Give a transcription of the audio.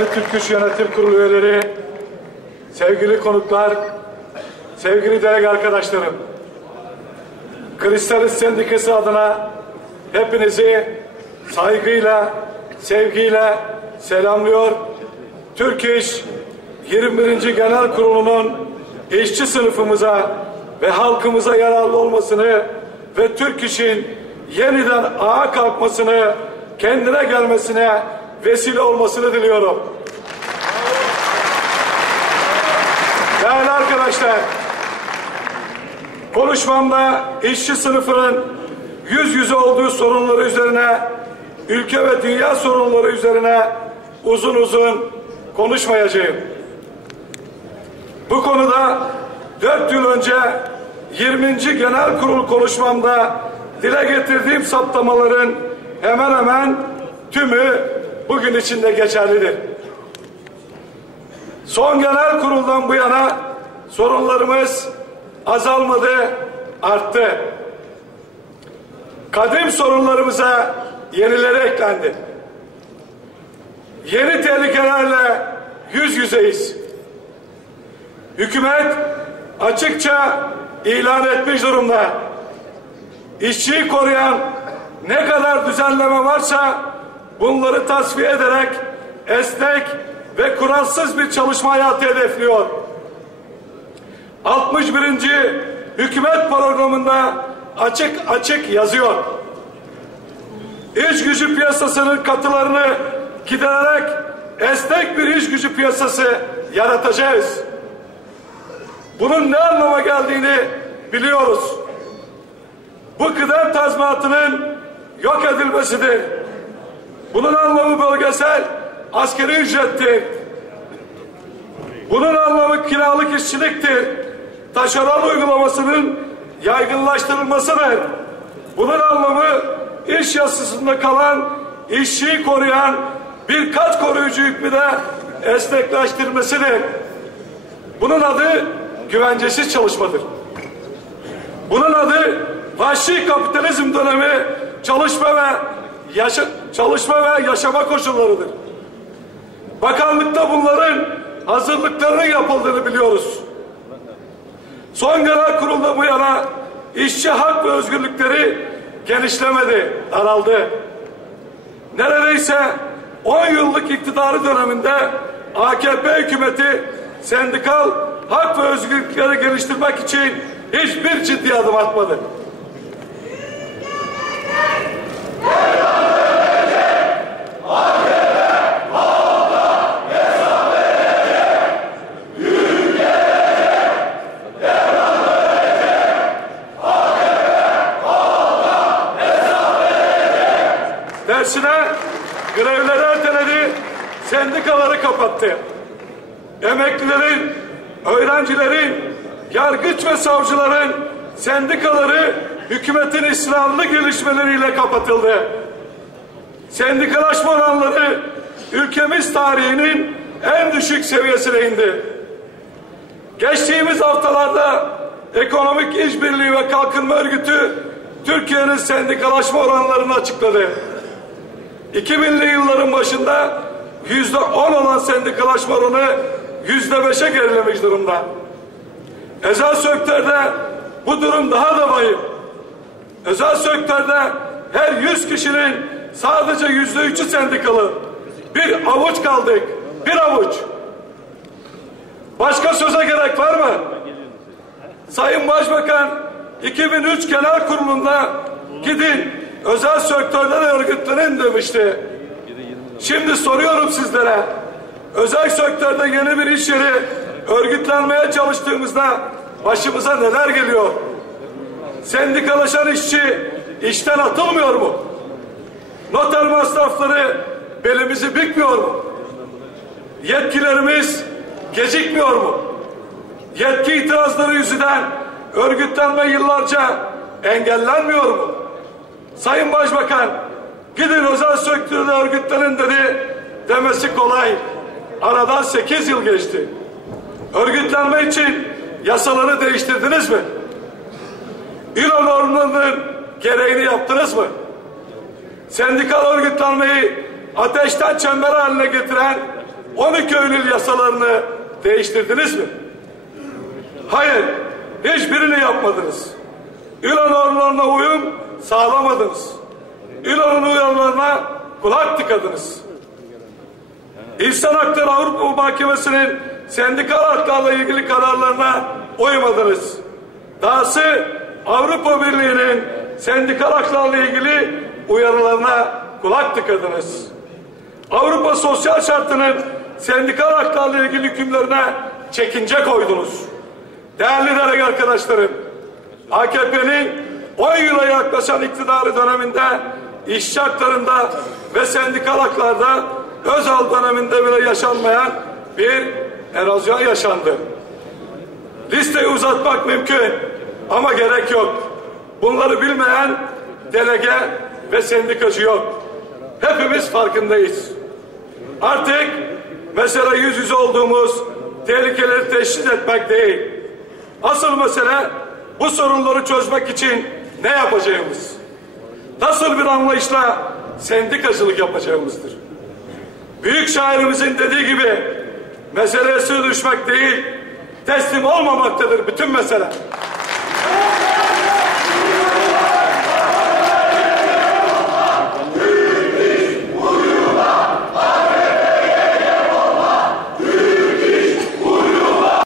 Değerli Türk Güç Yönetim Kurulu üyeleri, sevgili konuklar, sevgili delege arkadaşlarım. Kristalist Sendikası adına hepinizi saygıyla, sevgiyle selamlıyor. Türk İş 21. Genel Kurulu'nun işçi sınıfımıza ve halkımıza yararlı olmasını ve Türk İş'in yeniden ayağa kalkmasını, kendine gelmesine vesile olmasını diliyorum. Değerli arkadaşlar, konuşmamda işçi sınıfının yüz yüze olduğu sorunları üzerine, ülke ve dünya sorunları üzerine uzun uzun konuşmayacağım. Bu konuda dört yıl önce 20. Genel Kurul konuşmamda dile getirdiğim saptamaların hemen hemen tümü bugün içinde geçerlidir. Son genel kuruldan bu yana sorunlarımız azalmadı, arttı. Kadim sorunlarımıza yenileri eklendi. Yeni tehlikelerle yüz yüzeyiz. Hükümet açıkça ilan etmiş durumda. İşçiyi koruyan ne kadar düzenleme varsa bunları tasfiye ederek esnek ve kuralsız bir çalışma hayatı hedefliyor. 61. hükümet programında açık açık yazıyor. İş gücü piyasasının katılarını gidererek esnek bir iş gücü piyasası yaratacağız. Bunun ne anlama geldiğini biliyoruz. Bu kıdem tazminatının yok edilmesidir. Bunun anlamı bölgesel askeri ücrettir. Bunun anlamı kiralık işçiliktir. Taşeron uygulamasının yaygınlaştırılmasıdır. Bunun anlamı iş yasasında kalan işçiyi koruyan birkaç koruyucu hükmü de esnekleştirmesidir. Bunun adı güvencesiz çalışmadır. Bunun adı vahşi kapitalizm dönemi çalışma ve yaşa, çalışma ve yaşama koşullarıdır. Bakanlıkta bunların hazırlıklarının yapıldığını biliyoruz. Son genel kurulda bu yana işçi hak ve özgürlükleri genişlemedi, daraldı. Neredeyse 10 yıllık iktidarı döneminde AKP hükümeti sendikal hak ve özgürlükleri geliştirmek için hiçbir ciddi adım atmadı. Tersine grevleri erteledi, sendikaları kapattı. Emeklilerin, öğrencilerin, yargıç ve savcıların sendikaları hükümetin İslamlı gelişmeleriyle kapatıldı. Sendikalaşma oranları ülkemiz tarihinin en düşük seviyesine indi. Geçtiğimiz haftalarda Ekonomik İşbirliği ve Kalkınma Örgütü Türkiye'nin sendikalaşma oranlarını açıkladı. 2000'li yılların başında yüzde on olan sendikalaşma oranı yüzde beşe gerilemiş durumda. Özel sektörde bu durum daha da vahim. Özel sektörde her yüz kişinin sadece yüzde üçü sendikalı. Bir avuç kaldık. Bir avuç. Başka söze gerek var mı? Sayın Başbakan 2003 Genel Kurulu'nda gidin özel sektörde de örgütlenin demişti. Şimdi soruyorum sizlere. Özel sektörde yeni bir iş yeri örgütlenmeye çalıştığımızda başımıza neler geliyor? Sendikalaşan işçi işten atılmıyor mu? Noter masrafları belimizi bükmüyor mu? Yetkilerimiz gecikmiyor mu? Yetki itirazları yüzünden örgütlenme yıllarca engellenmiyor mu? Sayın Başbakan gidin özel sektörde örgütlenin dedi demesi kolay. Aradan sekiz yıl geçti. Örgütlenme için yasaları değiştirdiniz mi? İLO normlarının gereğini yaptınız mı? Sendikal örgütlenmeyi ateşten çember haline getiren 12 Eylül yasalarını değiştirdiniz mi? Hayır, hiçbirini yapmadınız. İlan normlarına uyum sağlamadınız. İlan'ın uyarılarına kulak tıkadınız. İnsan Hakları Avrupa Mahkemesi'nin sendikal haklarla ilgili kararlarına uymadınız. Dahası Avrupa Birliği'nin sendikal haklarla ilgili uyarılarına kulak tıkadınız. Avrupa Sosyal Şartı'nın sendikal haklarla ilgili hükümlerine çekince koydunuz. Değerli derek arkadaşlarım, AKP'nin 10 yıla yaklaşan iktidarı döneminde işçi haklarında ve sendikal haklarda Özal döneminde bile yaşanmayan bir erozyon yaşandı. Listeyi uzatmak mümkün ama gerek yok. Bunları bilmeyen delege ve sendikacı yok. Hepimiz farkındayız. Artık mesele yüz yüze olduğumuz tehlikeleri teşhis etmek değil. Asıl mesele bu sorunları çözmek için ne yapacağımız? Nasıl bir anlayışla sendikacılık yapacağımızdır. Büyük şairimizin dediği gibi meselesi düşmek değil, teslim olmamaktadır bütün mesele.